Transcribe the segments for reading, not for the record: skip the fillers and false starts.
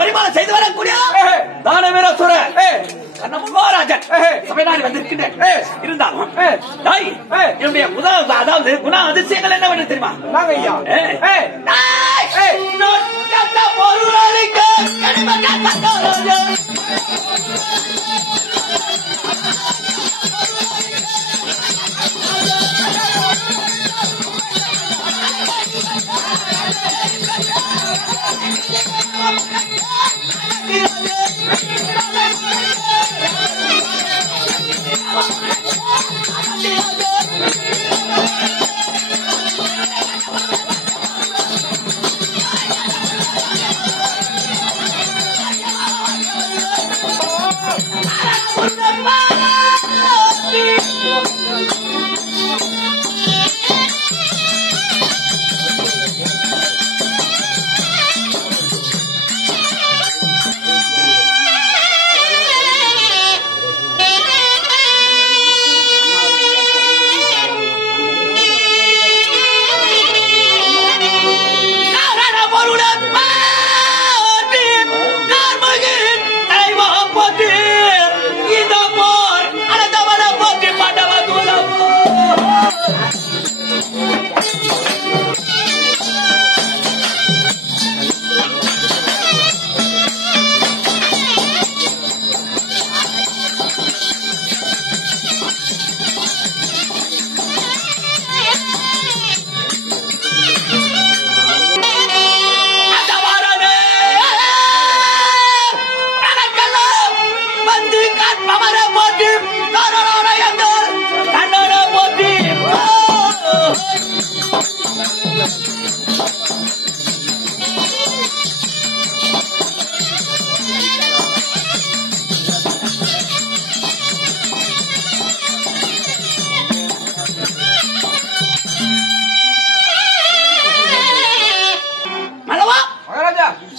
பரிமாணம் செய்து வரக்கூடிய தானவீரசுர மகாராஜன் சபைநாடு வந்திருக்கின்றேன். இருந்தாலும் என்னுடைய முதல் அதாவது குண அதிசயங்கள் என்னவென்று தெரியுமா?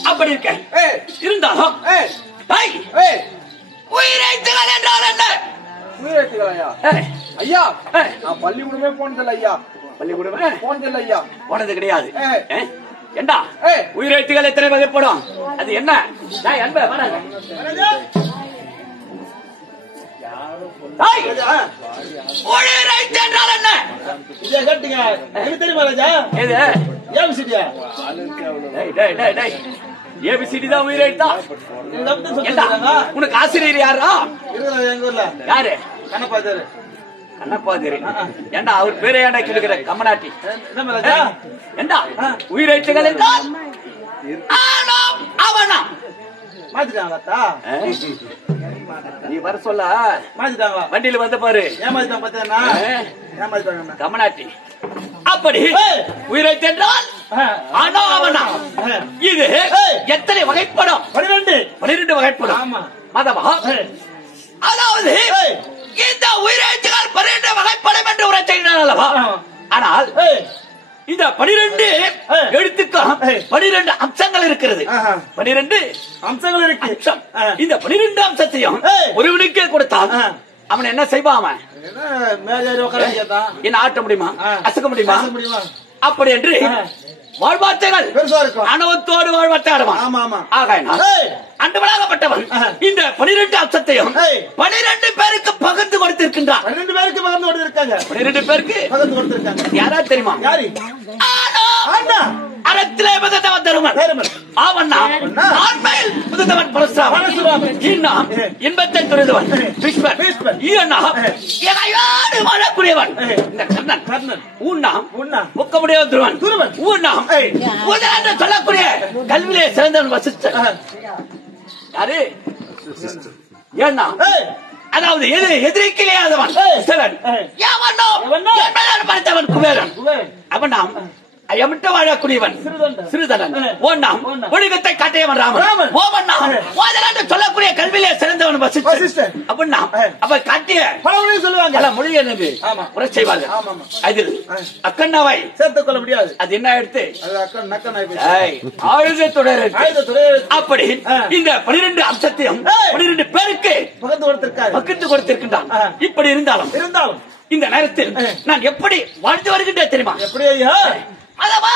அப்படி இருக்க இருந்தாலும் உயிரைத்துகள் என்றால் என்ன? உயிரைத்துகள் ஐயா, நான் பள்ளிக்கூடமே போனதில்லை ஐயா. பள்ளிக்கூடமே போனதில்லை ஐயா. போனது கிடையாது. ஏண்டா உயிரெழுத்துகள் எத்தனை வகைப்படும்? அது என்ன? உயிரெழுத்து என்றால் என்ன? கேட்டுங்க, எனக்கு தெரியுமா ராஜா? ஏபிசிடியா? ஏபிசிடி தான் உயிரெழுத்தா? உனக்கு ஆசிரியர் யாரா? எங்க ஊர்ல யாரு? கண்ணப்பாதிரி. கண்ணப்பாதிரி ஏண்டா அவர் பேரே ஏண்டா கேட்கிற? கம்மநாட்டி ஏண்டா உயிரெழுத்துகள் என்றால் அவனா மாத்திட்டாங்களா? நீ வர சொல்ல மாத்திட்டாங்களா? வண்டியில வந்த பாரு. ஏமாத்திட்டாங்க பார்த்தேன்னா? ஏமாத்திட்டாங்க கம்மநாட்டி. அப்படி உயிரெழுத்து என்றால் அவனா. இது எத்தனை வகைப்படும்? 12 வகைப்படும். மதமா? அதாவது இந்த உயிரெழுத்துகள் 12 வகைப்படும் என்று உரை செய்கிறார் அல்லவா? ஆனால் இந்த 12 எழுத்துக்கள் 12 அம்சங்கள் இருக்கிறது. 12 அம்சங்கள் இருக்கு. இந்த 12 அம்சத்தையும் ஒருவனுக்கே கொடுத்தால் அவன் என்ன செய்வான்? என்ன ஆட்ட முடியுமா? அசைக்க முடியுமா? அப்படி என்று வாழ்வார்த்தைகள் அனுபவத்தோடு வாழ்வார்த்தை ஆடுவான். ஆகையினால் அண்டவனாகப்பட்டவன் இந்த 12 அம்சத்தையும் 12 பேருக்கு பகிர்ந்து கொடுத்திருக்கின்றான். 12 பேருக்கு பகிர்ந்து கொடுத்திருக்காங்க. 12 பேருக்கு பகிர்ந்து கொடுத்திருக்காங்க. யாரா தெரியுமா? யாரு? அறத்திலே முதத்தவன் தருமன். ஆவண்ணா ஆண்மையில் முதத்தவன் பரசுராமன். இன்னும் இன்பத்தை துறைந்தவன் பீஷ்மன். ஈயண்ணா எகையோடு வாழக்கூடியவன் இந்த கர்ணன். ஊண்ணாம் முக்கமுடைய துருவன். ஊண்ணாம் என்று சொல்லக்கூடிய கல்வியிலே சிறந்தவன் வசிஷ்டன். யாரு? ஏன்னா அதாவது எதிரிக்கிலேயாதவன் படித்தவன் குபேரன். அவனாம் அயமிட்ட வாழக்கூடியவன் சிறுதனன். ஓண்ணாம் ஒழுக்கத்தை காட்டியவன் ராமன். ஓவண்ணாம் சொல்லக்கூடிய கல்வியிலே சிறந்தவன் வசிஷ்டன். அப்படின்னா அவ காட்டிய சொல்லுவாங்க மொழி என்னது உரை செய்வார்கள். அதில் அக்கண்ணாவை சேர்த்துக் கொள்ள முடியாது. அது என்ன எடுத்து ஆயுதத்துடன். அப்படி இந்த 12 அம்சத்தையும் 12 பேருக்கு பகிர்ந்து கொடுத்திருக்கின்றான். இப்படி இருந்தாலும் இந்த நேரத்தில் நான் எப்படி வாழ்ந்து வருகின்றேன் தெரியுமா? எப்படி ஐயா? அதவா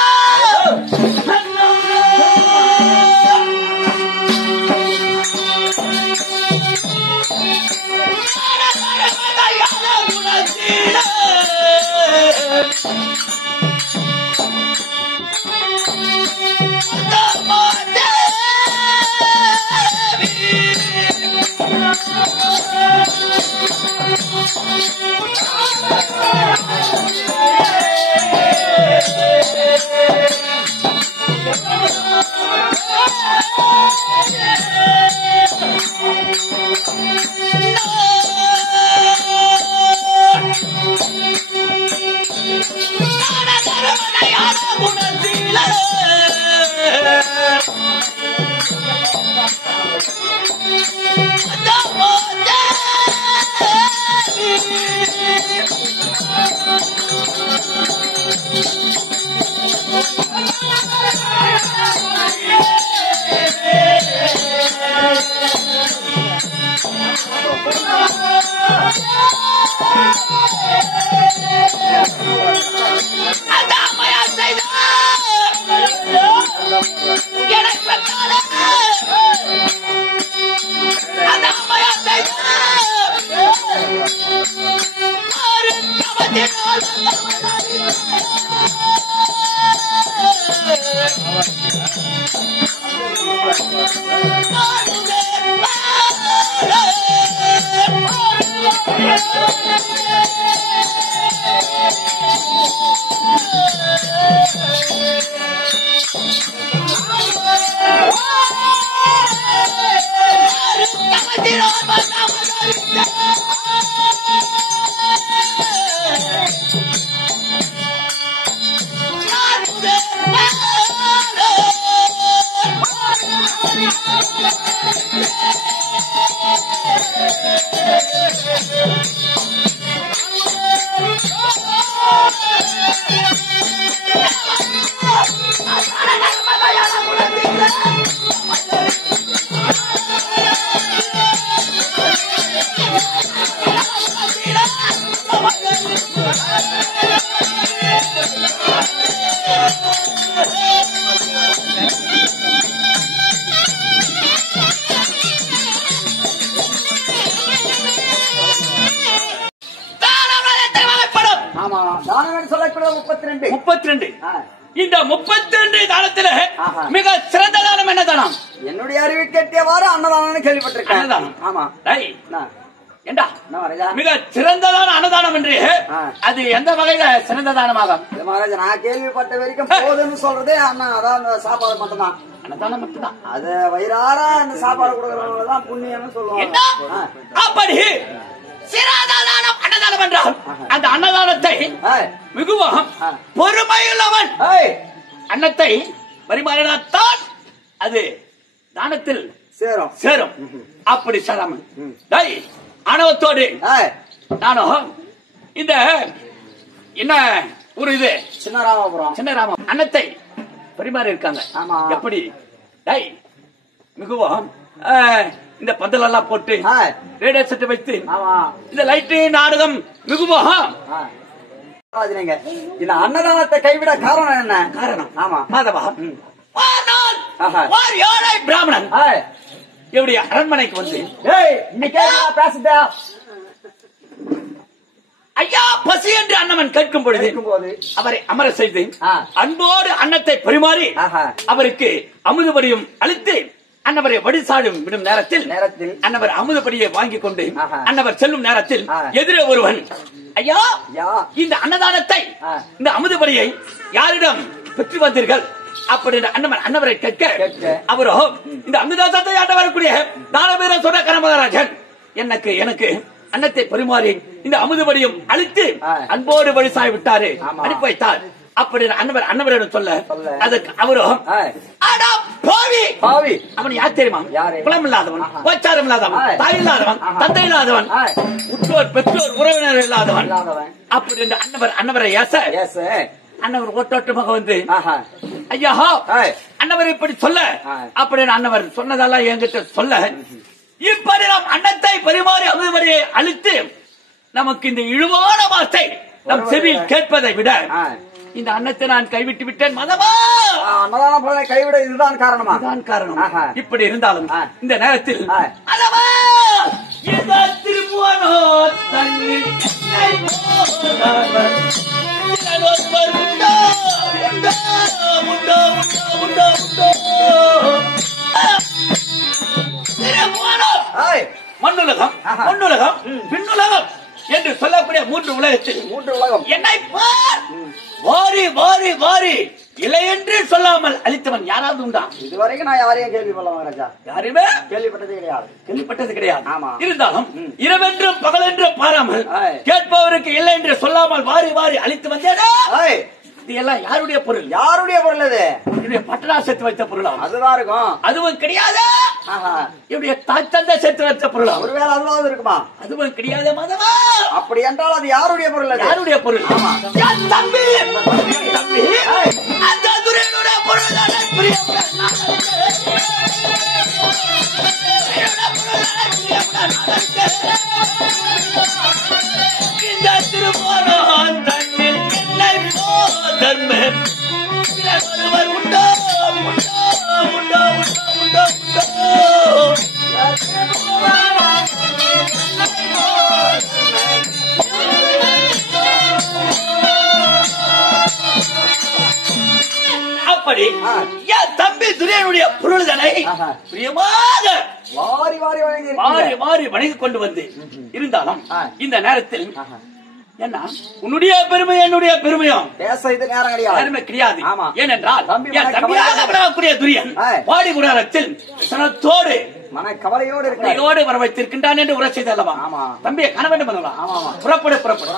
இந்த 32 தானத்துல மிக சிறந்த தானம் என்ன தானம்? என்னுடைய அறிவு கேட்டியவாறு அன்னதானம் கேள்விப்பட்டிருக்கேன். ஆமா, ஏண்டா மிக சிறந்ததான அன்னதானம் என்று அது எந்த வகையில சிறந்த தானமாகும்? மகாராஜா, நான் கேள்விப்பட்ட வரைக்கும் போதுன்னு சொல்றதே அண்ணன் அதான் சாப்பாடு மட்டும்தான். அன்னதானம் மட்டும்தான். அது வயிறார அந்த சாப்பாடு கொடுக்கறவங்கதான் புண்ணியம்னு சொல்லுவாங்க. அப்படி சிறந்ததானம் அன்னதானம் என்றால் அந்த அன்னதானத்தை மிகவும் பொறுமையுள்ளவன் அன்னத்தை பரிமாறினால்தான் அது தானத்தில் சேரும் சேரும். அப்படி சேராமல் ஆணவத்தோடு நானும் இந்த என்ன ஒரு இது சின்னராமபுரம் அன்னத்தை பரிமாறி இருக்காங்க. எப்படி மிகவும் இந்த பந்தல் எல்லாம் போட்டு ரேடியோ செட் வைத்து இந்த லைட்டு நாடகம் மிகவும் இந்த அன்னதானத்தை கைவிட காரணம் என்ன? காரணம் ஆமா மாதவா ஏழை பிராமணன் எப்படி அரண்மனைக்கு வந்து பேசுதா ஐயா பசி என்று அண்ணவன் கேட்கும் பொழுது அவரை அமர செய்து அன்போடு அன்னத்தை பரிமாறி அவருக்கு அமுதுபடியும் அளித்து அன்னவரை வடிசாடும் விடும் நேரத்தில் அன்னவர் அமுதுபடியை வாங்கிக் கொண்டு அன்னவர் செல்லும் நேரத்தில் எதிரே ஒருவன் ஐயா இந்த அன்னதானத்தை இந்த அமுதுபடியை யாரிடம் பெற்று வந்தீர்கள் அப்படின்னு அன்னவரை கேட்க அவரோ இந்த அமுதாசத்தை ஆட்ட வரக்கூடிய தானவீர சொன்ன கரமகாராஜன் எனக்கு அன்னத்தை பரிமாறி இந்த அமுதுபடியும் அழித்து அன்போடு வழிசாய் விட்டாரு அனுப்பி வைத்தார் அப்படின்னு அன்னவரிடம் சொல்ல அதுக்கு அவரும் அவன் யார் தெரியுமா? குலம் இல்லாதவன், கோச்சாரம் இல்லாதவன், தாய் இல்லாதவன், தந்தை இல்லாதவன், உற்றோர் பெற்றோர் உறவினர் இல்லாதவன் அப்படின்னு அன்னவரை ஏச அன்னவர் ஓட்டோட்டமாக வந்து ஐயா அன்னவர் இப்படி சொல்ல அப்படின்னு அன்னவர் சொன்னதெல்லாம் என்கிட்ட சொல்ல இப்படி நாம் அன்னத்தை பரிமாறி அமுதுபடியை அழித்து நமக்கு இந்த இழிவான வார்த்தை நம் செவியில் கேட்பதை விட இந்த அன்னத்தை நான் கைவிட்டு விட்டேன் மதமா அன்னதான கைவிட இதுதான் காரணமா? இதுதான் காரணம். இப்படி இருந்தாலும் இந்த நேரத்தில் திரும்புவனோ தண்ணீர் மண்ணுலகம் பொன்னுலகம் பின்னுலகம் என்று சொல்லக்கூடிய மூன்று உலகம் என்னை வாரி வாரி வாரி இல்லை என்று சொல்லாமல் அளித்தவன் யாராவது உண்டா? இதுவரைக்கும் நான் யாரையும் கேள்விப்படல. யாருமே கேள்விப்பட்டது கிடையாது. இருந்தாலும் இரவென்றும் பகலென்றும் பாராமல் கேட்பவருக்கு இல்லை என்று சொல்லாமல் வாரி வாரி அளித்து வந்தேனா இது எல்லாம் யாருடைய பொருள்? யாருடைய பொருள் அது? என்னுடைய பட்டனா சேர்த்து வைத்த பொருளா? அதுதான் இருக்கும். அதுவும் கிடையாது. என்னுடைய தாய் தந்தை சேர்த்து வைத்த பொருளா? ஒருவேளை அதுவாவது இருக்குமா? அதுவும் கிடையாது மதமா. அப்படி என்றால் அது யாருடைய பொருள்? அது யாருடைய பொருள்? என் தம்பி தம்பி அந்த துரையனுடைய பொருள். இந்த திருமணம் தன்னில் என்னை போதர்மன் ஒருவர் உண்டோ உண்டோ உண்டோ உண்டோ உண்டோ அப்படி என் தம்பி துரையனுடைய பொருள்களை பிரியமாக வாரி வாரி வழங்கி மாறி மாறி வணங்கி கொண்டு வந்து இருந்தாலும் இந்த நேரத்தில் என்ன உன்னுடைய பெருமை என்னுடைய பெருமையும் பேச இது நேரம் கிடையாது. பெருமை கிடையாது. ஆமா. ஏனென்றால் என் தம்பியாக விளங்கக்கூடிய துரியன் பாடி குடாரத்தில் சனத்தோடு மன கவலையோடு இருக்கிற வர வைத்திருக்கின்றான் என்று உரை செய்த அல்லவா? ஆமா. தம்பியை காண வேண்டும் அல்லவா? ஆமா. புறப்படு புறப்படு.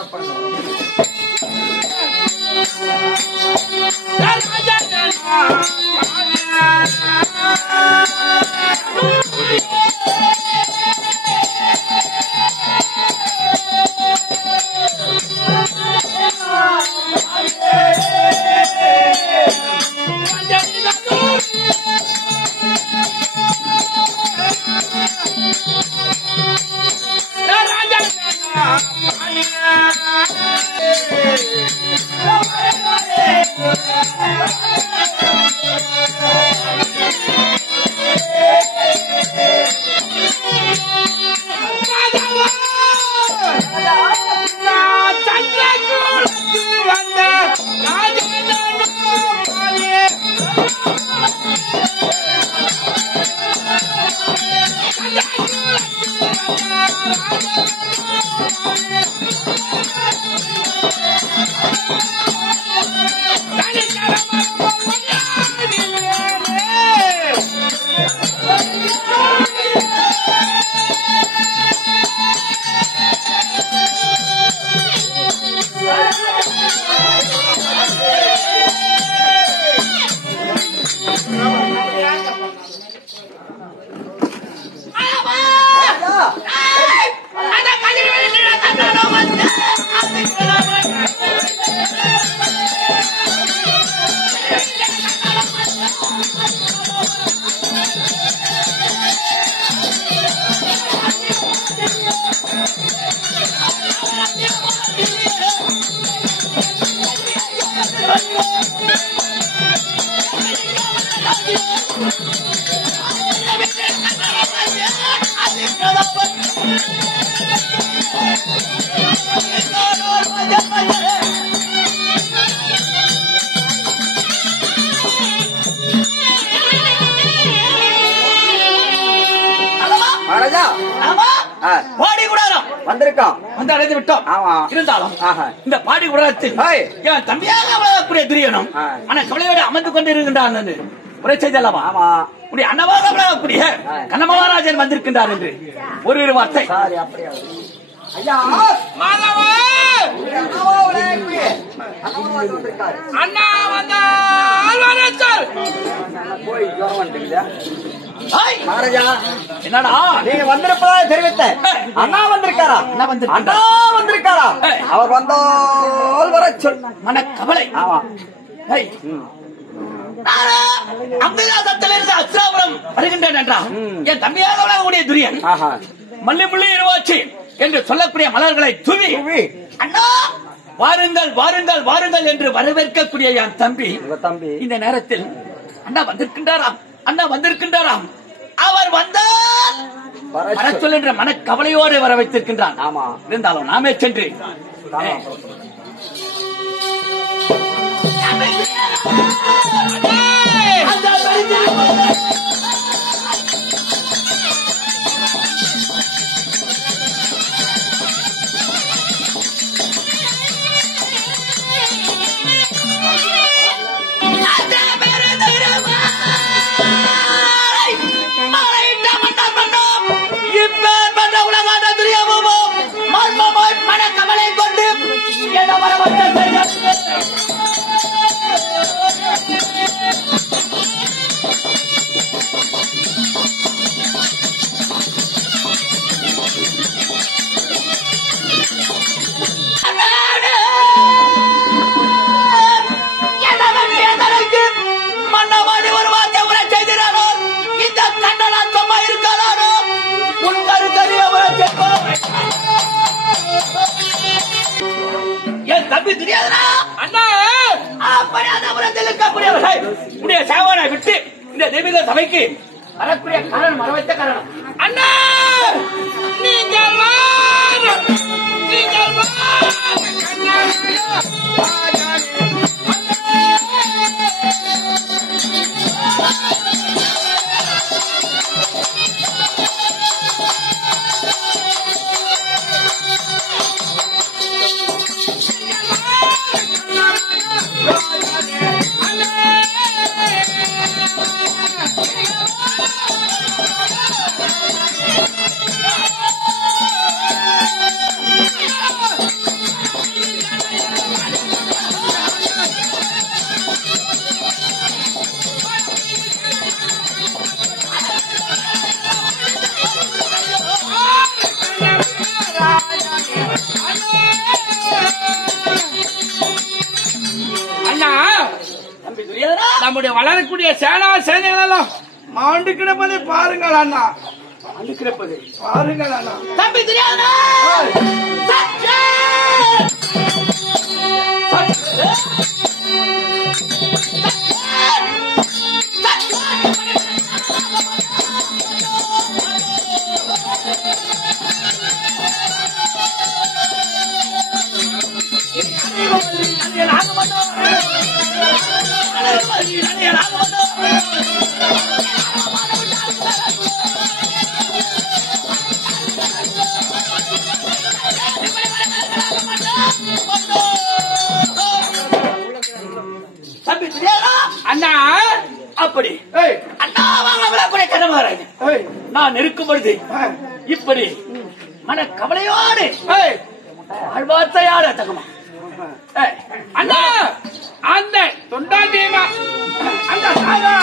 வந்திருக்கோம், வந்து அடைந்து விட்டோம். இருந்தாலும் இந்த பாடி குடத்தில் என் தம்பியாக விளங்கக்கூடிய துரியனும் ஆனா கவலையோடு அமர்ந்து கொண்டு இருக்கின்றான் என்று உரை செய்தல்லவா? உடைய அன்னமாக விளங்கக்கூடிய கண்ணமகாராஜன் வந்திருக்கின்றார் என்று ஒரு வார்த்தை. அண்ணா வந்தால் போய் மகாராஜா என்னடா நீங்க வந்திருப்பதா தெரிவித்தேன். அண்ணா வந்திருக்காரா? அண்ணா வந்திருக்காரா? அவர் வந்தால் வர சொல். மனக்கவலை. ஆமா. அம்பிகாசத்திலிருந்து அஸ்ராபுரம் வருகின்றேன் என்றா என் தம்பியாக விளங்கக்கூடிய துரியன் மல்லி முள்ளி இருவாச்சி என்று சொல்லக்கூடிய மலர்களை தூவி அண்ணா வாருங்கள் வாருங்கள் வாருங்கள் என்று வரவேற்கக்கூடிய என் தம்பி இந்த நேரத்தில் அண்ணா வந்திருக்கின்றாராம், அண்ணா வந்திருக்கின்றாராம், அவர் வந்தால் வர சொல் என்ற மனக்கவலையோடு வர வைத்திருக்கின்றான். ஆமா. இருந்தாலும் நாமே சென்று மனக்கவலை கொண்டு தம்பி தெரியாதா அண்ணா அப்படி அனபுரத்தில் இருக்கக்கூடியவர்கள் உடைய சேவனை விட்டு இந்த தெய்வீக சபைக்கு வரக்கூடிய காரணம் மரவைத்த காரணம் அண்ணா நீங்கள் நம்முடைய வளரக்கூடிய சேனா சேனைகள் எல்லாம் மாண்டு கிடப்பதை பாருங்கள் அண்ணா. மாண்டு கிடப்பதை பாருங்கள் அண்ணா. தம்பி தெரியாதா தம்பி தெரியாதா அண்ணா அப்படி அண்ணா வாங்கக்கூடிய கனமகாராஜ் நான் இருக்கும் பொழுது இப்படி மன கவலையோடு ஆழ்வார்த்தையாட தகமா அண்ணா அந்த தொண்டா தேமா அந்த சாதா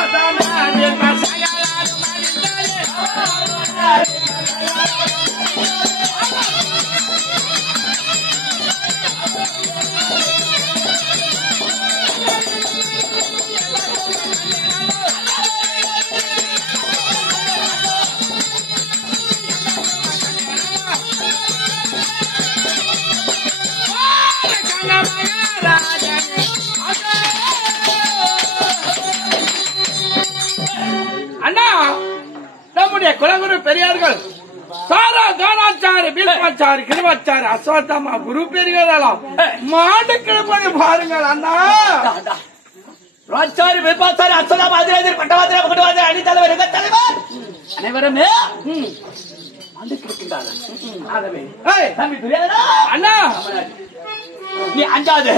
அண்ணா நம்முடைய குலகுரு பெரியார்கள் சாரா கானாச்சாரி பீஷ்மாச்சாரி கிருபாச்சாரி அஸ்வத்தாமா குரு பெரியாரெல்லாம் மாண்டு கிடப்பதை பாருங்கள் அண்ணா. ராச்சாரி விபாச்சாரி அஸ்வதாம் ஆதிராஜர் பட்டவாதிர பகவாதிர அணி தலைவர் எங்க தலைவர் அனைவருமே மாண்டு கிடக்கின்றார்கள். ஆகவே தம்பி தெரியாதா அண்ணா நீ அஞ்சாது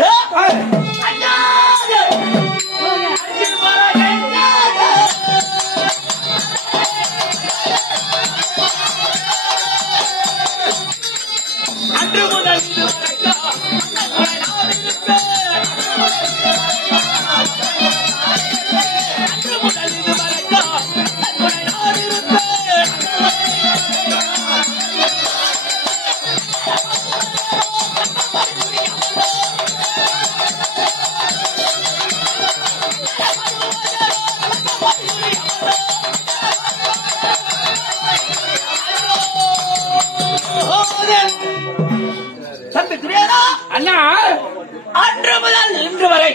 அன்று முதல் தம்பி தெரியாதா அண்ணா அன்று முதல் இன்று வரை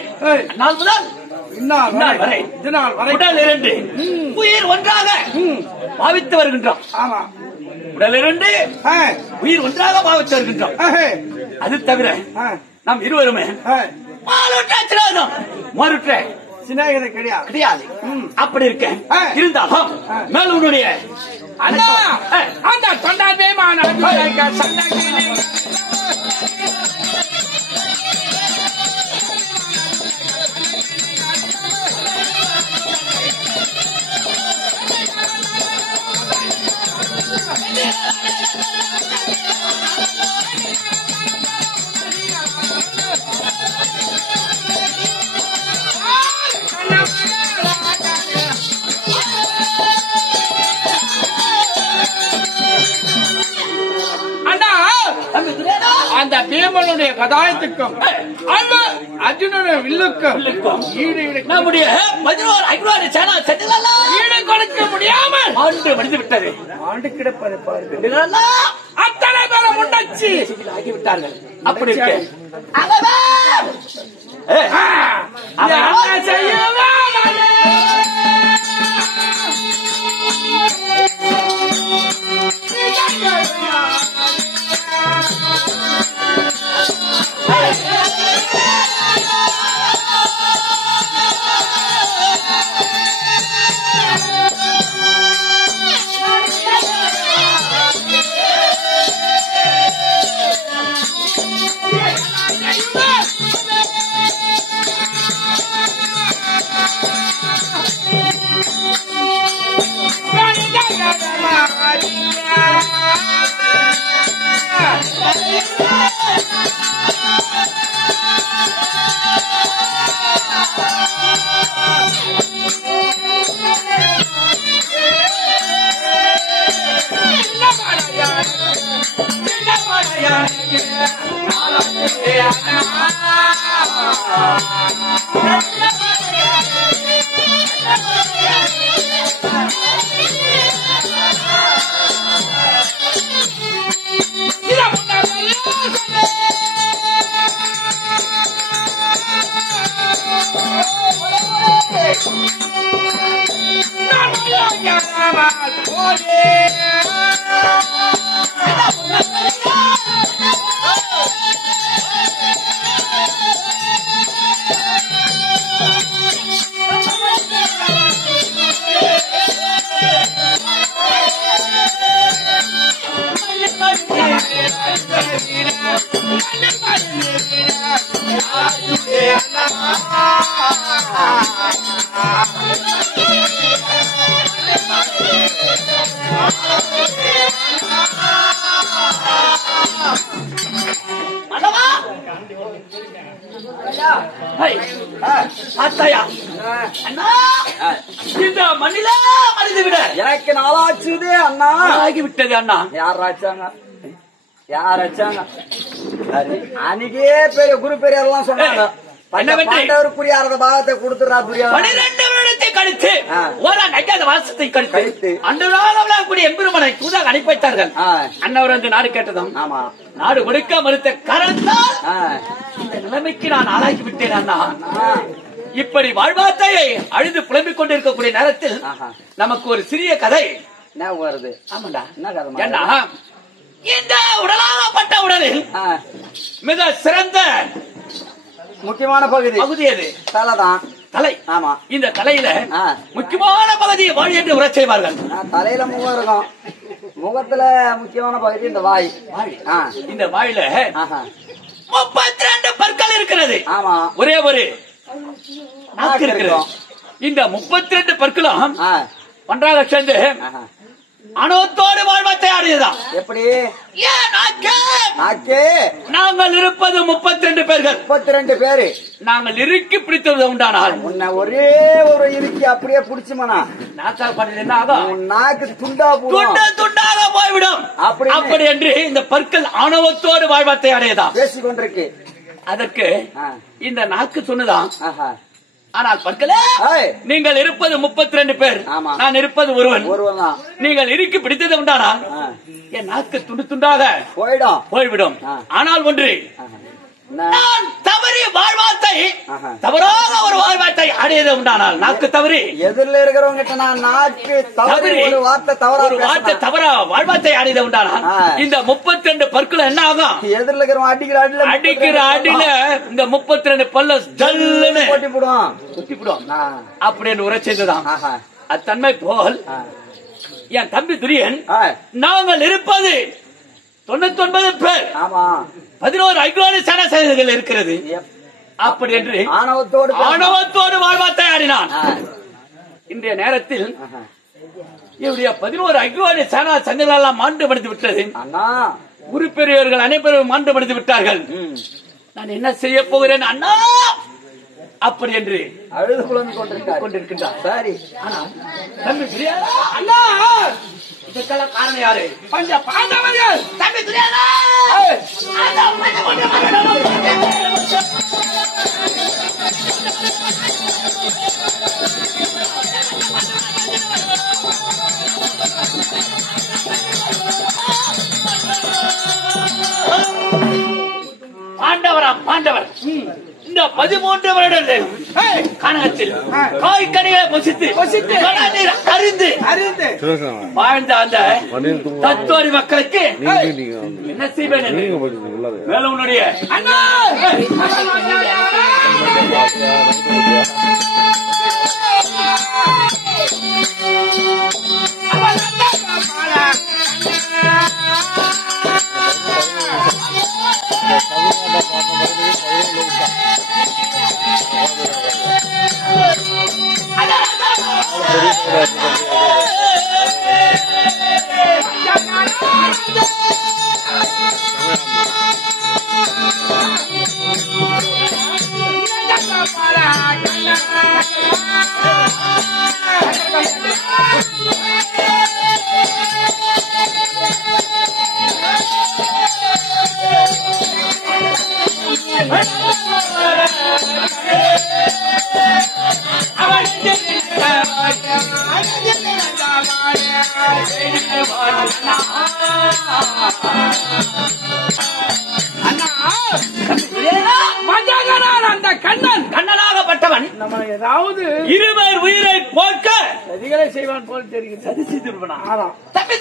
நாள் முதல் இந்நாள் வரை உடல் இரண்டு உயிர் ஒன்றாக பாவித்து வருகின்றோம். ஆமா உடல் இரண்டு உயிர் ஒன்றாக பாவித்து வருகின்றோம். அது தவிர நாம் இருவருமே மாறுற்ற சிநேகிதை கிடையாது. அப்படி இருக்க இருந்தாலும் மேலுடைய அண்ணா அந்த தொண்டாதே அந்த பீமனுடைய கதாயத்துக்கும் அந்த அர்ஜுனனுடைய வில்லுக்கும் நம்முடைய 11,500 சேனா செட்டுகளெல்லாம் ஈடு கொடுக்க முடியாமல் ஆண்டு மடிந்து விட்டது. ஆண்டு கிடப்பது பாருங்கள் அத்தனை பேரை முன்னச்சு ஆகிவிட்டார்கள். அப்படி இருக்கு அத்தையா அண்ணா இந்த மண்ணில மனித விட எனக்கு நாளாச்சுதே அண்ணா ஆகிவிட்டது அண்ணா. யார் ஆச்சாங்க யார் ஆச்சாங்க அன்னைக்கே பெரிய குரு பெரியர்லாம் சொன்னாங்க பாண்டவருக்குரிய அறுத பாகத்தை கொடுத்துறா 12 வருடத்தை கழித்து ஒரு நைக்காத வாசத்தை கழித்து அந்த கூடிய எம்பெருமனை தூதாக அனுப்பி வைத்தார்கள். அன்னவர் வந்து நாடு கேட்டதும் நாடு கொடுக்க மறுத்த காரணத்தால் இந்த நிலைமைக்கு நான் ஆளாக்கி விட்டேன் அண்ணா. இப்படி வாழ்வாத்தையை அழுது புலம்பிக் கொண்டிருக்கக்கூடிய நேரத்தில் நமக்கு ஒரு சிறிய கதை வருது. ஆமாண்டா என்ன கதை? ஏன்னா இந்த உடலாகப்பட்ட உடலில் மிக சிறந்த முக்கியமான பகுதி எது? தலைதான். தலை. ஆமா. இந்த தலையில முக்கியமான பகுதியை வாய் என்று உரை செய்வார்கள். தலையில முகம் இருக்கும், முகத்துல முக்கியமான பகுதி இந்த வாய். இந்த வாயில 32 பற்கள் இருக்கிறது. ஆமா. ஒரே ஒரு நாக்கு இருக்கிறது. இந்த 32 பற்களும் ஒன்றாக சேர்ந்து அணுவத்தோடு வாழ்வத்தை ஆடியதா? எப்படி? நாங்கள் இருப்பது 32 பேர்கள். 32 பேரு. நாங்கள் இறுக்கி பிடித்தது உண்டானால் உன்னை ஒரே ஒரு இறுக்கி அப்படியே பிடிச்சுமானா நாக்கால் பண்ணது என்ன ஆகும்? நாக்கு துண்டாக போய்விடும். அப்படி என்று இந்த பற்கள் அணுவத்தோடு வாழ்வத்தை அடையதா பேசிக் கொண்டிருக்கு. அதற்கு இந்த நாக்கு சொன்னதான். ஆனால் பற்களே, நீங்கள் இருப்பது 32 பேர், நான் இருப்பது ஒருவன். நீங்கள் இறுக்கி பிடித்தது உண்டானால் என் நாக்கு துண்டு துண்டாக போய்விடும். ஆனால் ஒன்று, நான் தவறி வாழ்வாத்தை தவறாக ஒரு வாழ்வாத்தை அடையது உண்டானால் நாக்கு தவறி எதிரில் இருக்கிறவங்க நாக்கு தவறி ஒரு வார்த்தை தவற வாழ்வாத்தை அடையது உண்டானால் இந்த 32 பற்கள் என்ன ஆகும்? எதிரில் இருக்கிறவங்க அடிக்கிற அடியில இந்த 32 பல்ல ஜல்லுன்னு கொட்டிவிடும். அப்படின்னு உரை செய்ததான். அத்தன்மை போல் என் தம்பி துரியன் நாங்கள் இருப்பது 99 பேர். 11 அக்ரோணி சேனாசேனைகள் இருக்கிறது. அப்படி என்று ஆணவத்தோடு வாழ்வாத்தை ஆடினான். இன்றைய நேரத்தில் இவருடைய 11 அக்ரோணி சேனா சங்கங்கள் எல்லாம் மாண்டுபடுத்தி விட்டது. உறுப்பினர்கள் அனைவரும் மாண்டுபடுத்தி விட்டார்கள். நான் என்ன செய்ய போகிறேன் அண்ணா? அப்படி என்று அழுது புலம்பிக் கொண்டிருக்கின்றார். சரி, ஆனா தம்பி துரியானா அண்ணா, இதுக்கெல்லாம் காரணம் யாரு? பஞ்ச பாண்டவர்கள். தம்பி துரியானா பாண்டவரா? பாண்டவர் இந்த 13 வருடங்கள் கனகத்தில் காய்கனிகளை பொசித்து அறிந்து வாழ்ந்த அந்த தத்துவரி மக்களுக்கு என்ன செய்வேன் மேல உன்னுடைய அண்ணா அந்த கண்ணனாகப்பட்டவன் நம்ம ஏதாவது இருவர் உயிரை போக்க சதிகளை செய்வான் போல் தெரிகிறது. சதி செய்திருப்பனா தப்பி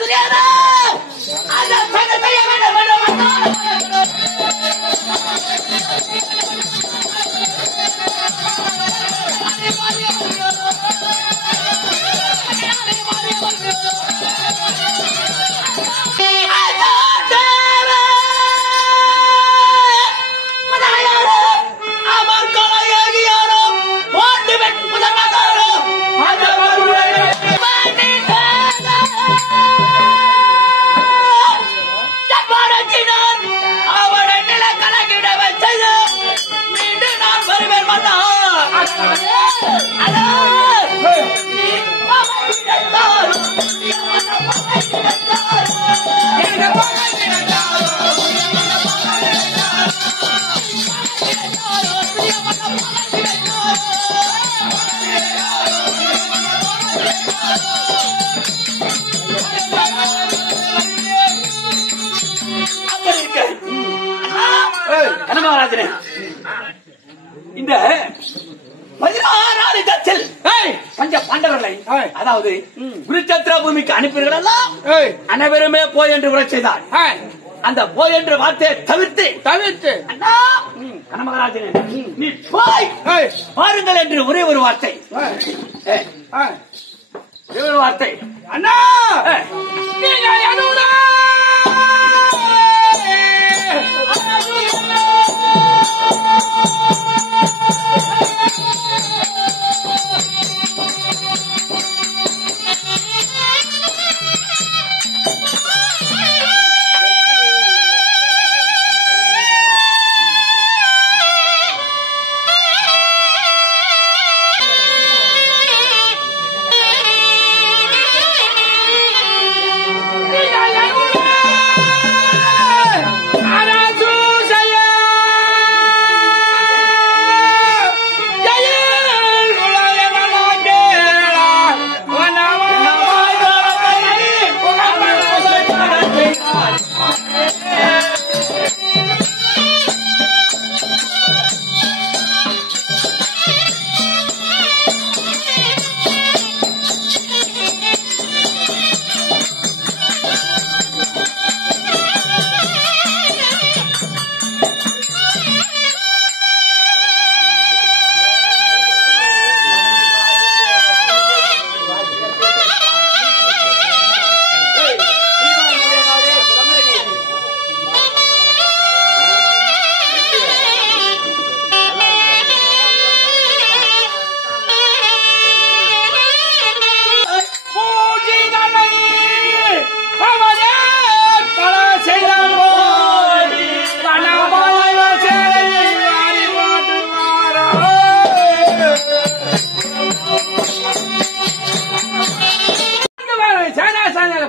கனகராஜனே, இந்த 16 இடத்தில் பஞ்ச பாண்டவர்களை அதாவது குருச்சத்திர பூமிக்கு அனுப்பினீர்களெல்லாம் அனைவருமே போய் என்று உரை செய்தார். அந்த போய் என்ற வார்த்தையை தவிர்த்து அண்ணா கனகராஜனே, நீ போய் பாருங்கள் என்று ஒரே ஒரு வார்த்தை அண்ணா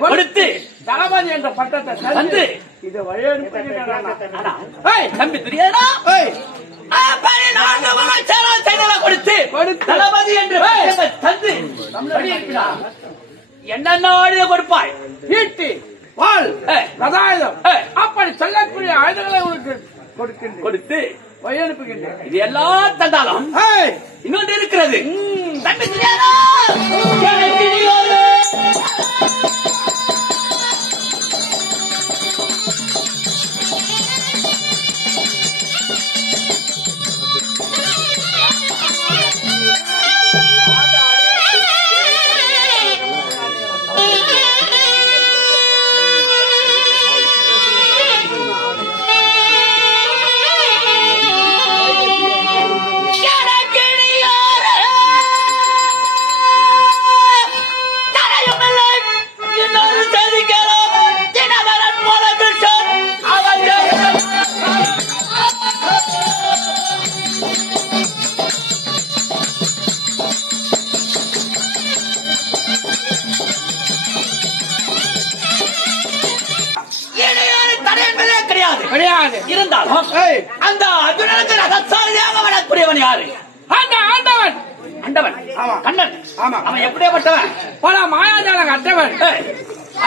கொடுத்து தளபதி என்ற பட்டத்தை தந்து இதை தம்பி தெரியாதா கொடுத்து தளபதி என்று தந்து என்னென்ன கொடுப்பாய் ஈட்டி வாள் ரதாயுதம் அப்படி சொல்லக்கூடிய ஆயுதங்களை உனக்கு கொடுத்து வழி அனுப்புகின்றேன். இது எல்லாம் தந்தாலும் இன்னொன்று இருக்கிறது. தம்பி தெரியாதா? எனக்கு நீ ஒரு இருந்தாலும் அந்த அர்ஜுனனுக்கு ரகசாலியாக வரக்கூடியவன் யாரு? அந்த ஆண்டவன். ஆண்டவன் கண்ணன். அவன் எப்படியாப்பட்டவன்? பல மாயாஜால கற்றவன்.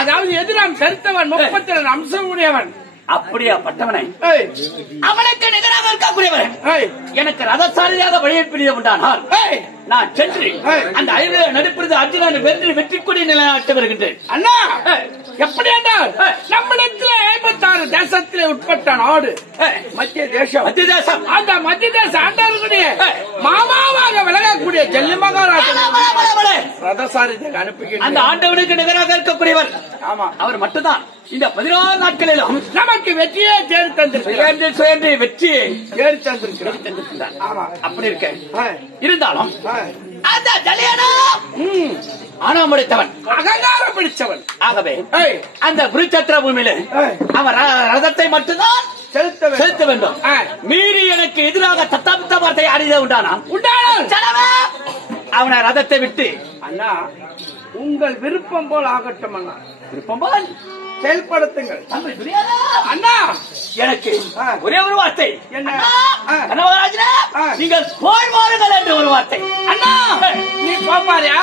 அதாவது எதிராம் செலுத்தவன் 32 அம்சம் உடையவன். அப்படியாப்பட்டவனை அவனுக்கு நிகராக இருக்கக்கூடியவன் எனக்கு ரதசாலியாக வழியப்பிடிய உண்டானால் நான் சென்று அந்த ஐவர நடுப்பிறது அர்ஜுனன் வெற்றி கொடி நிலைநாட்ட வருகின்றேன். அண்ணா எப்படி என்றால் நம்மிடத்திலே 56 தேசத்திலே உட்பட்ட நாடு மத்திய தேசம். அந்த மத்திய தேச ஆண்டவர்களுடைய மாமாவாக விளங்கக்கூடிய ஜெல்லி மகாராஜா ரதசாரதியை அனுப்புகிறேன். அந்த ஆண்டவனுக்கு நிகராக இருக்கக்கூடியவர். ஆமா, அவர் மட்டும்தான் இந்த 16 நாட்களிலும் நமக்கு வெற்றியே தேடி தந்திருக்கிறார். வெற்றியை தேடி தந்திருக்கிறார். ஆமா, அப்படி இருக்க இருந்தாலும் அந்த ஜலியனா முடித்தவன் அகங்காரம் பிடிச்சவன். ஆகவே அந்த குருச்சத்திர பூமியில அவன் ரதத்தை மட்டும்தான் செலுத்த வேண்டும். மீறி எனக்கு எதிராக தத்தாபித்த வார்த்தை அடித உண்டானா அவனை ரதத்தை விட்டு அண்ணா உங்கள் விருப்பம் போல் ஆகட்டும். அண்ணா விருப்பம் போல் செயல்படுத்துங்கள். அண்ணா எனக்கு ஒரே ஒரு வார்த்தை என்ன? நீங்கள் போய் வாருங்கள் என்று ஒரு வார்த்தை. அண்ணா நீ பாப்பாரியா?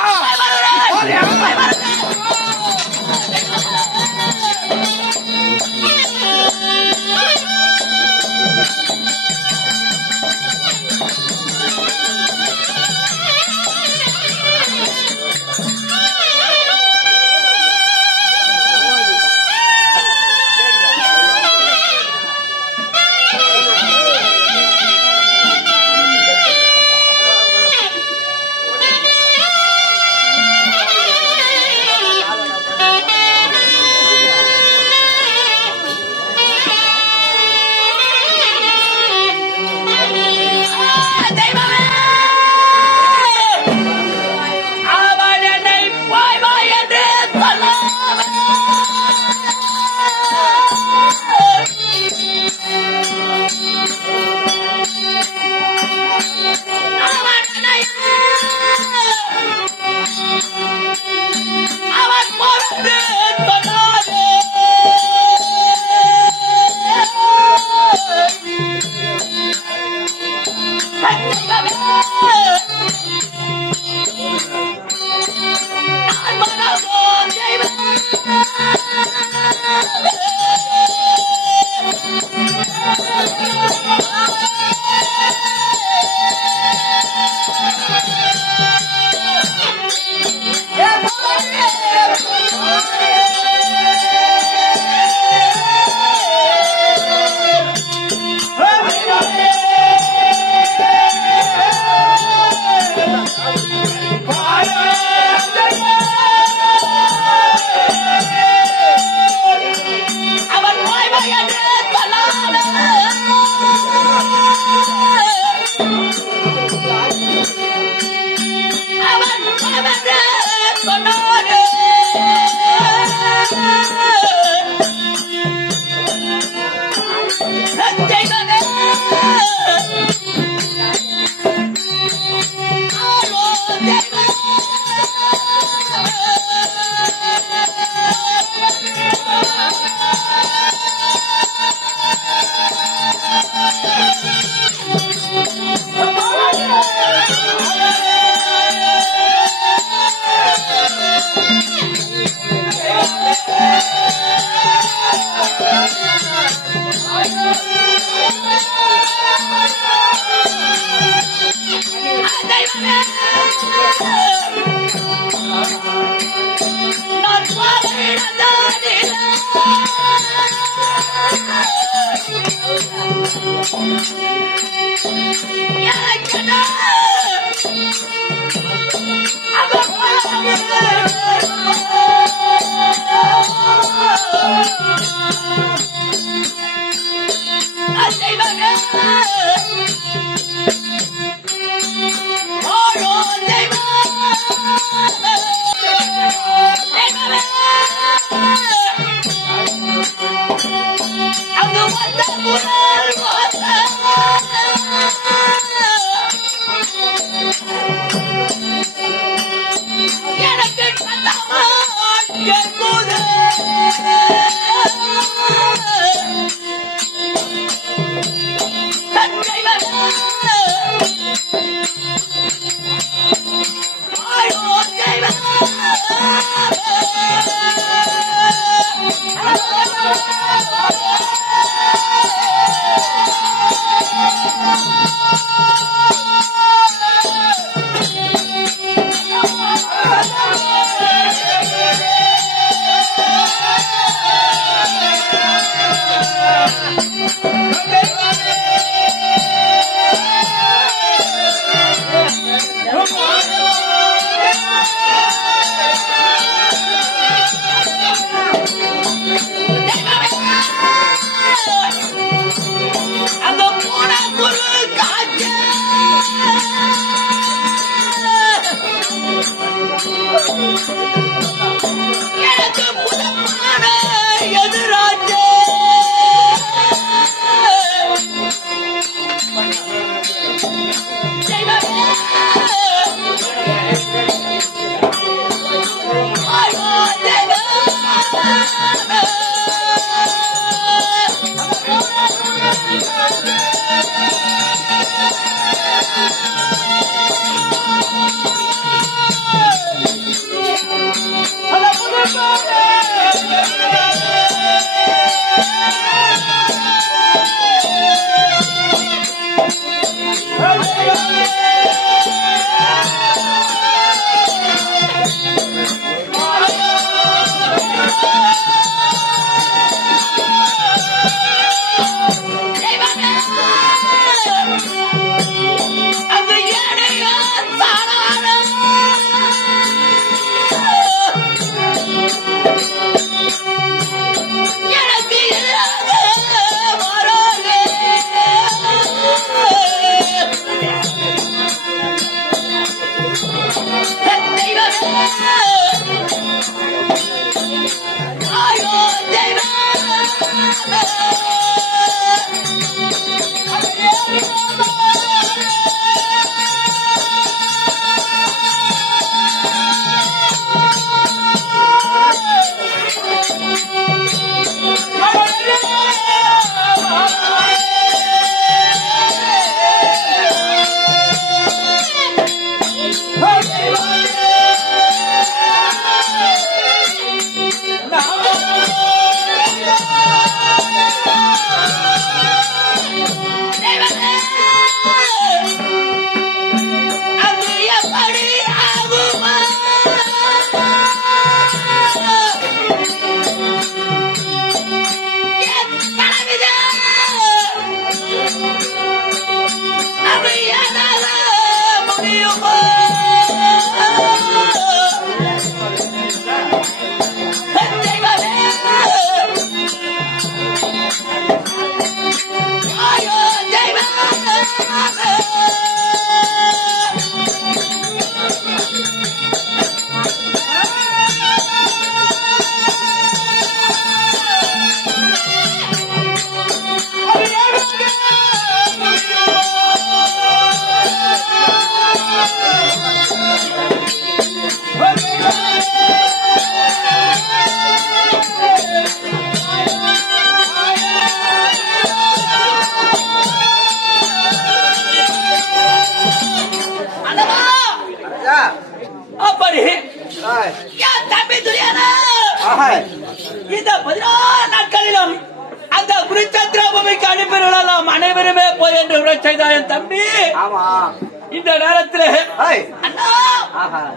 இந்த 16 நாட்களிலும் அந்த குருச்சந்திர பூமிக்கு அனுப்பினாலும் அனைவருமே போய் என்று உரை செய்தார் என் தம்பி. ஆமா இந்த நேரத்தில் அண்ணா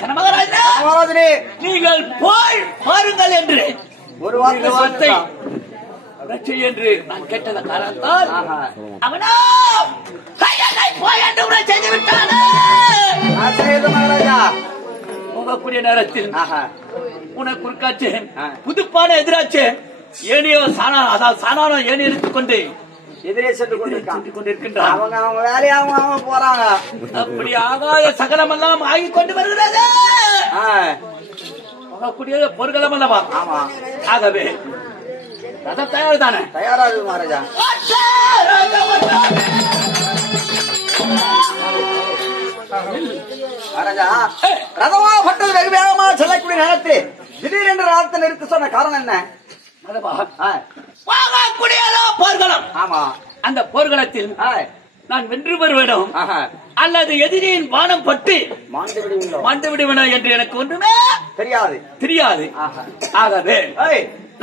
கனமகாராஜனே நீங்கள் போய் பாருங்கள் என்று ஒரு வார்த்தை என்று நான் கேட்டத காரணத்தால் அவனா போய் என்று செய்து விட்டானே. போகக்கூடிய நேரத்தில் உனக்கு குறுக்காச்சு புதுப்பான எதிராச்சு ஏனியோ சாணானோ ஏனி எடுத்துக்கொண்டு எதிரே சென்று கொண்டிருக்கின்றான். அவங்க வேலையை அவங்க போறாங்க. அப்படி ஆகாத சகலம் எல்லாம் ஆகி கொண்டு வருகிறது. போகக்கூடிய பொருட்களம் அல்லவா? ஆமா. ஆகவே ரதம் தயார் தானே? தயாராகு மகாராஜா. மகாராஜா ரதமாகப்பட்டது வெகு வேகமாக செல்லக்கூடிய நேரத்தில் திடீரென்று ரதத்தை நிறுத்த சொன்ன காரணம் என்ன? போர்க்களம். ஆமா. அந்த போர்க்களத்தில் நான் வென்று வருவேனும் அல்லது எதிரியின் வானம் பட்டு மாண்டு விடுவேனும் என்று எனக்கு ஒன்றுமே தெரியாது. ஆகவே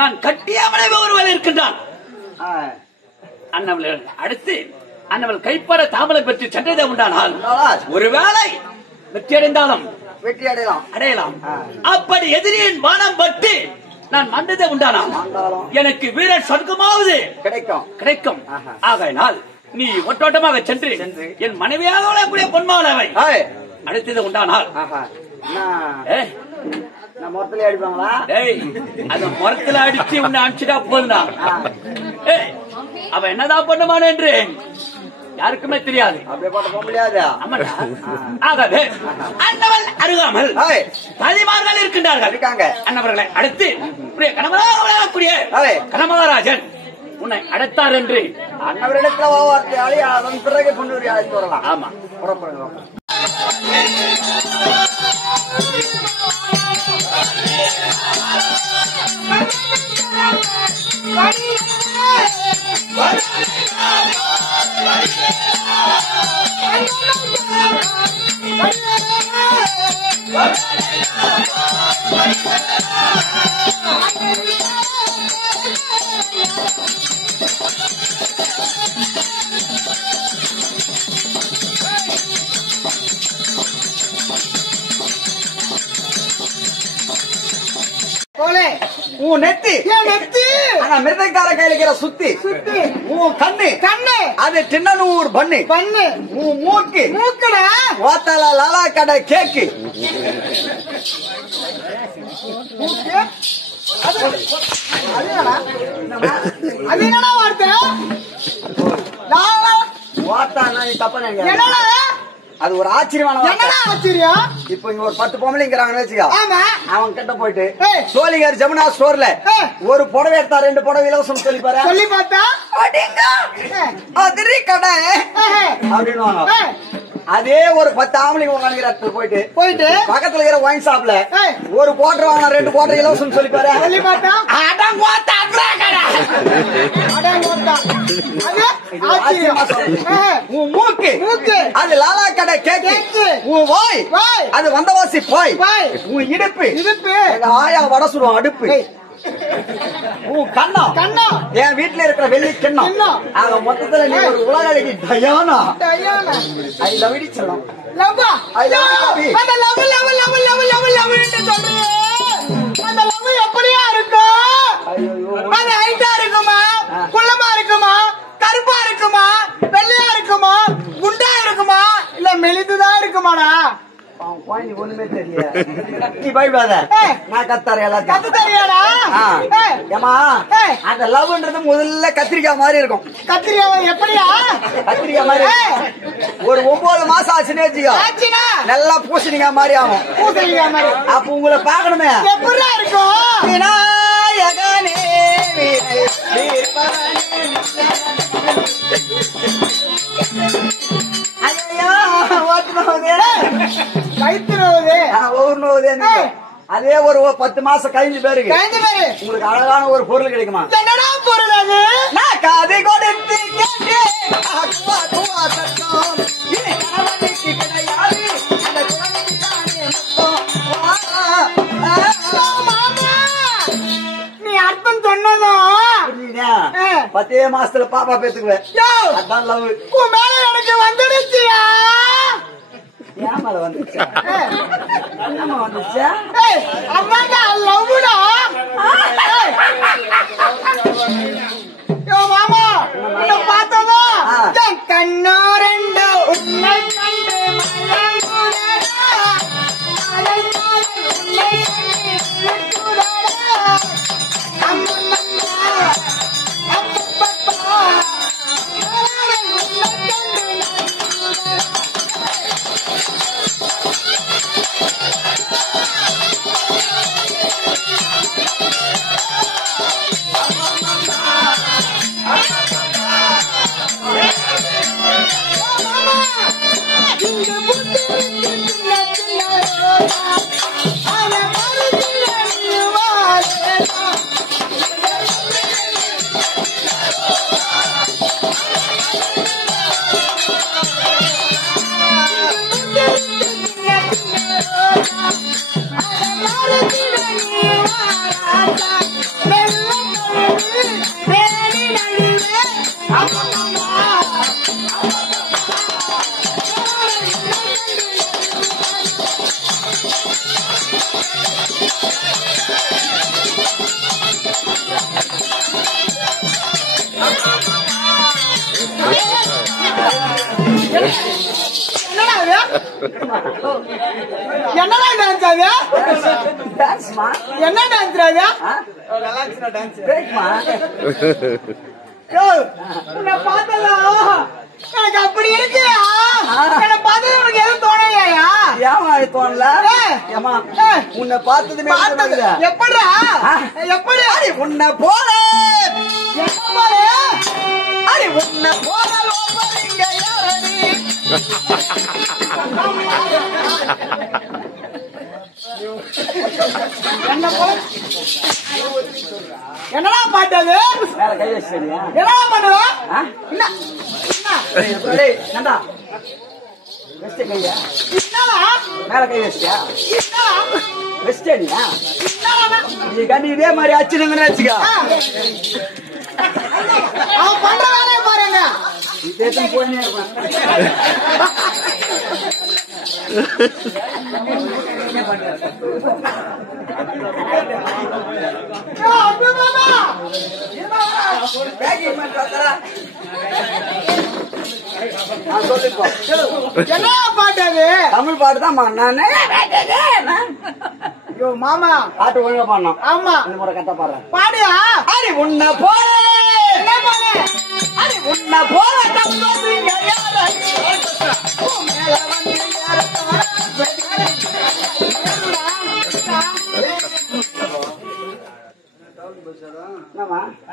நான் கட்டியாமலே ஒருவன் இருக்கின்றான். அண்ணவள் அடுத்து அண்ணவள் கைப்பட தாமலை பெற்று சென்றதை உண்டானால் ஒருவேளை வெற்றி அடையலாம். அப்படி எதிரியின் வானம் பட்டு நான் மண்டதை உண்டானால் எனக்கு வீரர் சொர்க்கமாவது கிடைக்கும். ஆகையினால் நீ ஒட்டோட்டமாக சென்று என் மனைவியாக கூடிய பொன்மானவை அடுத்தது உண்டானால் முறத்துல அடிப்பாங்களா? அந்த முறத்துல அடிச்சு உன்னை அனுப்பிச்சுட்டா போதுனா அவ என்னதான் பண்ணுமான என்று யாருக்குமே தெரியாது. ஆகவே அண்ணவள் அருகாமல் தாதிமார்கள் இருக்கின்றார்கள். அண்ணவர்களை அடுத்து கனமகாராஜன் கனமகாராஜன் உன்னை அடைத்தார் என்று அண்ணவரிடத்தில் அதன் பிறகு கொண்டு அழைத்து வரலாம். ஆமா. உன் நெத்தி மிருதக்கார கையில இருக்கிற சுத்தி உன் கண்ணு அது தின்னூர் பண்ணு உன் மூக்குடா ஓத்தல லாலா கடை கேக்கு அது என்னடா வார்த்தை ஓத்தானா நீ தப்ப அது ஒரு ஆச்சரியமான ஆச்சரியம். இப்ப இங்க ஒரு 10 பொம்பளைங்கிறாங்கன்னு வச்சுக்கோ. அவன் கிட்ட போயிட்டு சோழிகார் ஜமுனா ஸ்டோர்ல ஒரு புடவை எடுத்தா 2 புடவை இலவசம் சொல்லி பார்த்தா அதிரி கடை அப்படின்னு அதே ஒரு 10 ஆம்பளைங்க உட்காந்துக்கிற போயிட்டு பக்கத்துல இருக்கிற ஒயின் ஷாப்ல ஒரு குவார்டர் வாங்கினா 2 குவார்டர் இலவசம் சொல்லி பார்த்தா மூக்கு அது லாலா கடை கேக்கு உன் வாய் அது வந்தவாசி போய் உன் இடுப்பு ஆயா வட சுடுவோம் அடுப்பு உன் கண்ணம் என் வீட்டுல இருக்கிற வெள்ளி கிண்ணம் ஆக மொத்தத்துல நீ ஒரு உலக அழகி டயானா ஐ லவ் யூ செல்லம் அந்த லவ் எப்படியா இருக்கும்? அது ஹைட்டா இருக்குமா, குள்ளமா இருக்குமா, கருப்பா இருக்குமா, வெள்ளையா இருக்குமா, குண்டா இருக்குமா, இல்ல மெலிதுதான் இருக்குமாடா? ஒண்ணுமே தெரியாது. நீ பயப்படாத, நான் கத்தார எல்லாத்தையும் கத்து தெரியாடா. ஏமா அந்த லவ்ன்றது முதல்ல கத்திரிக்காய் மாதிரி இருக்கும். கத்திரிக்காய் எப்படியா? கத்திரிக்காய் மாதிரி ஒரு 9 மாசம் ஆச்சுன்னு வச்சுக்கோ, நல்லா பூசணிக்காய் மாதிரி ஆகும். பூசணிக்காய் மாதிரி அப்ப உங்களை பாக்கணுமே எப்படியா இருக்கும்? விநாயகனே அதே ஒரு 10 மாசம் கழிஞ்சு பேருக்கு உங்களுக்கு அழகான ஒரு பொருள் கிடைக்குமா? என்னடா பொருள் அது? நான் காதை கொடுத்து நீ அர்த்தம் சொன்னதும் 10 மாசத்துல பாப்பா பேத்துக்குவேன். அதான் லவ். உன் மேல எனக்கு வந்துடுச்சியா? ஏமால வந்துச்சா என்னமா வந்துச்சா அம்மாடா லவ்டா யோ மாமா உன்னை பார்த்ததா என் கண்ணோ ரெண்டு உன்னை கண்டு மயங்குதடா அலை போல உன்னை கண்டு விழுகுதடா அம்மம்மா அப்பப்பா உன்னை கண்டு என்னடா டான்ஸ் அது டான்ஸ்மா என்ன டான்ஸ் அது ரிலாக்ஸ்னா டான்ஸ் பிரேக்மா உன்னை பார்த்ததா எனக்கு அப்படி இருக்கு என்னை பார்த்தது உனக்கு எதுவும் தோணையா ஏமா அது தோணல ஏமா உன்னை பார்த்ததுமே எப்படா எப்படி உன்னை போல என்ன போல அடி உன்னை போல இங்க யாரடி என்ன போல என்னடா பாட்டு அது வேற கை வச்சியா என்னடா பண்ணுவ என்ன நந்தா வெஸ்ட் கையா என்னடா மேல கை வச்சியா என்னடா வெஸ்டர்னியா என்னடா நீ கண்ணி இதே மாதிரி அச்சுனுங்கன்னு வச்சுக்கா அவன் பண்ற வேலையை பாருங்க இதே போயினே இருப்பான் என்ன பாட்டு அது தமிழ் பாட்டு தான் நானு மாமா பாட்டு ஒழுங்கா பாடணும் ஆமா இந்த முறை கரெக்டா பாடுறேன் பாடியா அடி உன்னை போல என்ன பாடு அடி உன்னை போல தம்பதிங்க யாரடி மேல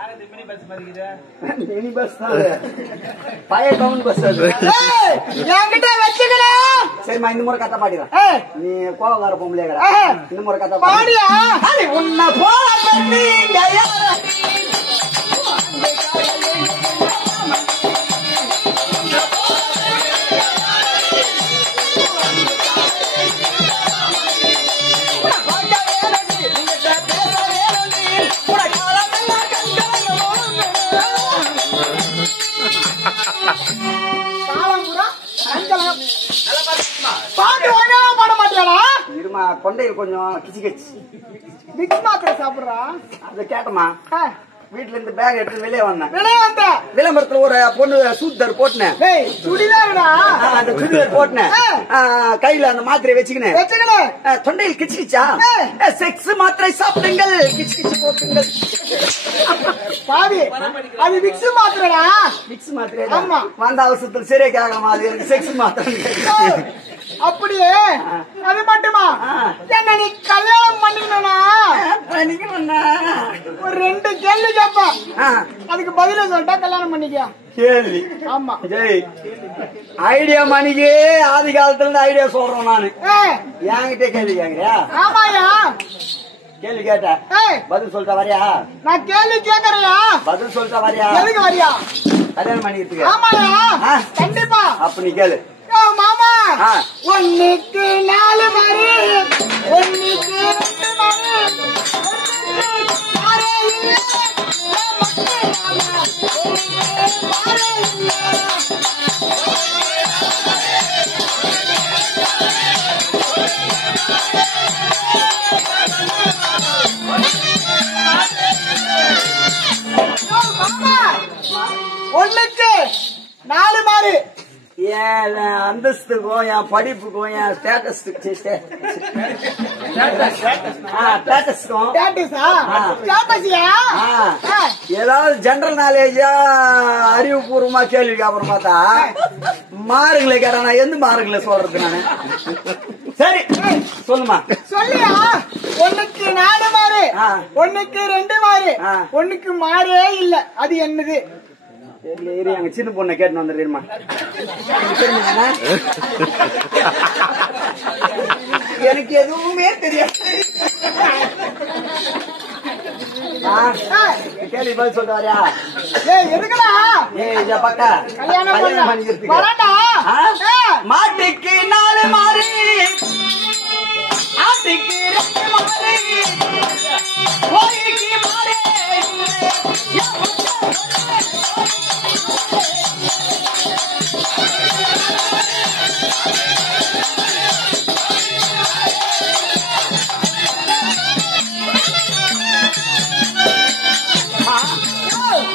வந்து மினி பஸ் தான் பழைய டவுன் பஸ் அது என்கிட்ட வச்சுக்கலாம் சரிம்மா இந்த முறை கத்த பாடிதான் நீ கோவக்கார பொம்பளை இந்த முறை கத்த பாடியா அடி உன்னை போல தம்பதிங்க யாரடி பாட்டு ஒழுங்கா பாட மாட்டானா இருமா கொண்டையில் கொஞ்சம் கிச்சு கிச்சு மிக்ஸ் மாத்திரை சாப்பிடுறா அதை கேட்டமா வீட்டுல இருந்து பேக் எடுத்து வெளியே வந்தேன் வெளியே வந்த விளம்பரத்துல ஒரு பொண்ணு சூத்தர் போட்டுனேன் சுடிதாருடா அந்த சுடிதார் போட்டுனேன் கையில அந்த மாத்திரை வச்சுக்கினேன் தொண்டையில் கிச்சு கிச்சா செக்ஸ் மாத்திரை சாப்பிடுங்கள் கிச்சு கிச்சு போட்டுங்கள் பாவி அது மிக்ஸ் மாத்திரடா மிக்ஸ் மாத்திரை ஆமா வந்த அவசரத்தில் சரியா கேட்கலாமா அது எனக்கு செக்ஸ் மாத்திரை அப்படியே அது மட்டுமா என்ன நீ கல்யாணம் பண்ணிக்கணும்னா ஒரு 2 கேள்வி கேட்பேன் அதுக்கு பதில சொல்லிட்டா கல்யாணம் பண்ணிக்க கேள்வி ஆமா ஜெய் ஐடியா மணிக்கு ஆதி காலத்துல இருந்து ஐடியா சொல்றோம் நானு என்கிட்ட கேள்வி கேக்குறியா ஆமாயா கேள்வி கேட்ட பதில் சொல்லிட்டா வரியா நான் கேள்வி கேக்குறியா பதில் சொல்லிட்டா வரியா எதுக்கு வரியா கல்யாணம் பண்ணிக்கிறதுக்கு ஆமாயா கண்டிப்பா அப்ப நீ கேளு மாமா 1க்கு 4 மணி 1க்கு 2 மணி 1க்கு 6 இல்ல என் அந்தஸ்துக்கும் என் படிப்புக்கும் என் ஸ்டேட்டஸ்க்கும் ஏதாவது ஜெனரல் நாலேஜா அறிவுபூர்வமா கேள்விக்கு அப்புறம் பார்த்தா மார்களை கேட்டா நான் எந்த மார்களை சொல்றது நானு? சரி சொல்லுமா. சொல்லியா? ஒண்ணுக்கு 4 மாறு, ஒண்ணுக்கு 2 மாறு, ஒண்ணுக்கு மாறே இல்ல. அது என்னது? எங்க சின்ன பொண்ணை கேட்டு வந்துடுமா? எனக்கு எதுவுமே தெரியாது. கேள்வி பதில் சொல்றாரியா? எதுக்குடா பக்கா கல்யாணம் பண்ணிக்கிறதுக்கு மாட்டுக்கு 4 மாறு, ஆட்டுக்கு 2 மாறு, கோழிக்கு மாறு.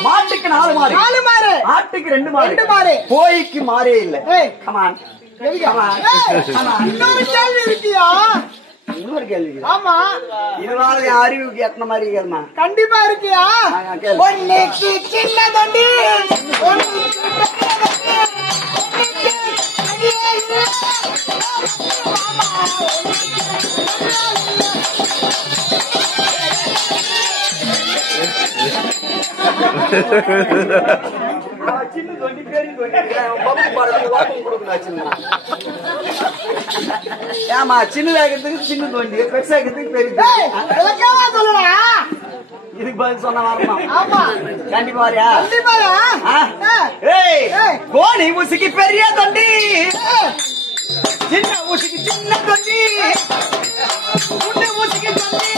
மாட்டுக்கு 4 மாறு, 4 மாறு, ஆட்டுக்கு 2 மாறு, 2 மாறு, கோழிக்கு மாறே இல்ல. கமான் இன்னொரு கேள்வி இருக்கியா? இன்னொரு கேள்வி. ஆமா, இதனால அறிவுக்கு எத்தனை மாதிரி கேள்மா? கண்டிப்பா இருக்கியா? ஒன்னுக்கு சின்ன தொண்டி, சின்ன தொண்டி பெரிய ஏமா சின்னதாக்கிறதுக்கு சின்ன தொண்டி, பெருசாக்கிறதுக்கு பெரிய. சொல்லுடா. இதுக்கு பதில் சொன்ன வரணும். ஆமா கண்டிப்பா வரியா? கண்டிப்பா. கோழி ஊசிக்கு பெரிய தொண்டி, சின்ன ஊசிக்கு சின்ன தொண்டி, குண்டு ஊசிக்கு தொண்டி.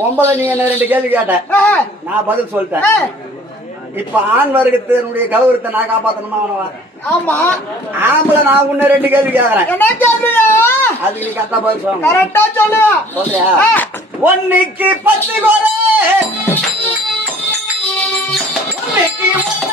பொம்பளை நீ என்ன 2 கேள்வி கேட்ட, நான் பதில் சொல்லிட்டேன். இப்ப ஆண் வர்க்கத்தினுடைய கௌரவத்தை நான் காப்பாத்தணுமா அவனவா? ஆமா. ஆம்பளை நான் உன்ன 2 கேள்வி கேக்குறேன். என்ன கேள்வியா? அதுக்கு நீ கரெக்டா பதில் சொல்லணும். கரெக்டா சொல்லு. சொல்றியா? 1க்கு 10 கோலே, 1க்கு 10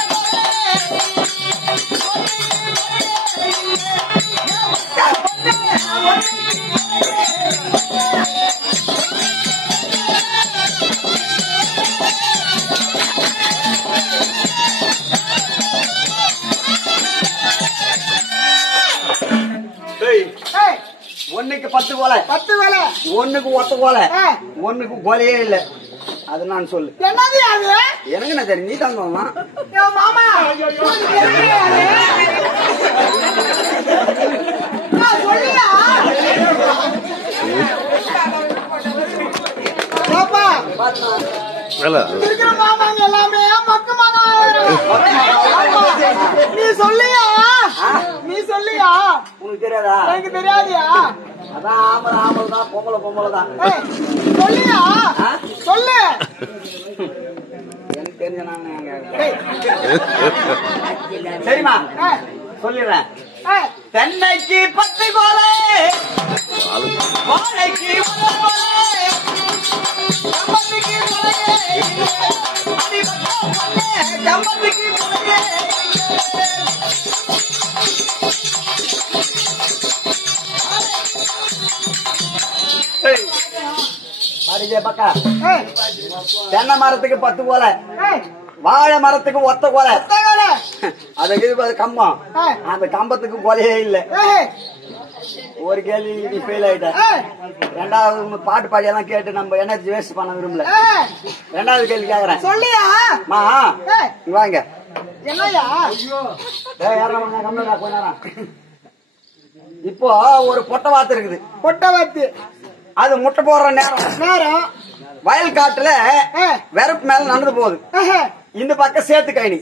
ஒன்னுக்கு 10 கோலை, 10 வேலை, ஒண்ணுக்கு 1 கோலை, ஒண்ணுக்கு கோலையே இல்ல. அது நான் சொல்லு. என்னது அது? எனக்கு என்ன தெரியும், நீ தான் மாமா. மாமா சொல்லியா? பாப்பா இருக்கிற மாமாங்க எல்லாமே மக்கு மாமா. நீ சொல்லியா? நீ சொல்லியா? உனக்கு தெரியாதா? எனக்கு தெரியாதியா? அதான் ஆம்பளை ஆம்பளை தான், பொம்பளை பொம்பளை தான். சொல்லியா? சொல்லு. எனக்கு தெரிஞ்ச நான் சரிமா சொல்லிடுறேன். தென்னைக்கு 10 கோலை, வாழைக்கு 1 கோலை, கம்பத்துக்கு கொலையே, கம்பத்துக்கு கொலையே. பக்கா தென்னை மரத்துக்கு 10 கோலை, வாழை மரத்துக்கு 1 கோலை, அதுக்கு கம்பம், அந்த கம்பத்துக்கு கொலையே இல்ல. ஒரு கேள்வி நீ ஃபெயில் ஆயிட்ட. 2வது பாட்டு பாடியெல்லாம் கேட்டு நம்ம எனர்ஜி வேஸ்ட் பண்ண விரும்பல. 2வது கேள்வி கேக்குறேன். சொல்லியா? மா வாங்க. என்னையா? இப்போ ஒரு பொட்டை வாத்து இருக்குது. பொட்டை வாத்து அது முட்டை போடுற நேரம் வயல் காட்டுல வெறுப்பு மேல நடந்து போகுது. இந்த பக்கம் சேத்து கைனி,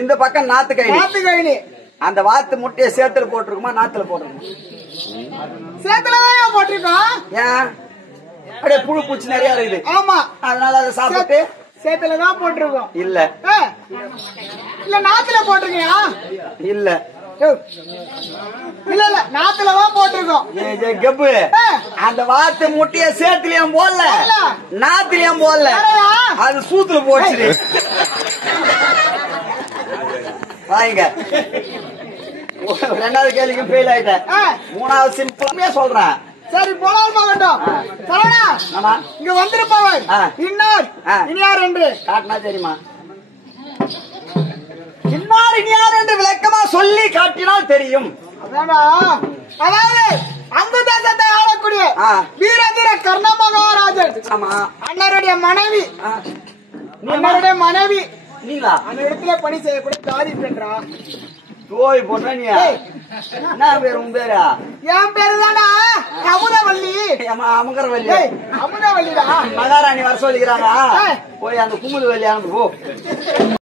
இந்த பக்கம் நாத்து கைனி. அந்த வாத்து முட்டைய சேத்துல போட்டிருக்குமா நாத்துல போட்டிருக்குமா? சேத்துலதான் போட்டிருக்கோம். ஏன்? அப்படியே புழு பூச்சி நிறைய இருக்குது. ஆமா, அதனால அதை சாப்பிட்டு சேத்துலதான் போட்டிருக்கோம். இல்ல இல்ல நாத்துல போட்டிருக்கியா? இல்ல இல்ல இல்ல நாத்துலதான் போட்டிருக்கோம். கப்பு அந்த வாத்து முட்டைய சேத்துலயும் போடல நாத்துலயும் போடல, அது சூத்துல போச்சு. வாங்க ரெண்டாவது கேள்விக்கு ஃபெயில் ஆயிட்டேன். மூணாவது சிம்பிளா சொல்றேன். சரி போனால் போகட்டும். சரவணா இங்க வந்திருப்பவர் இன்னார் இனியார் என்று காட்டினா தெரியுமா? இன்னார் இனியார் என்று விளக்கமா சொல்லி காட்டினால் தெரியும். அதாவது அந்த தேசத்தை ஆளக்கூடிய வீரதீர கர்ண மகாராஜன் அண்ணருடைய மனைவி, அண்ணருடைய மனைவி நீங்களா அந்த இடத்துல பணி செய்யக்கூடிய தாதி பெற்றா தோய் போட்ட நீ என்ன பேரு? உன் பேரா? என் பேரு தானா அமுதவல்லி. அமுகரவல்லி. அமுதவல்லிடா. மகாராணி வர சொல்லிக்கிறாங்க, போய் அந்த குமுது வல்லி அனுப்பு போ.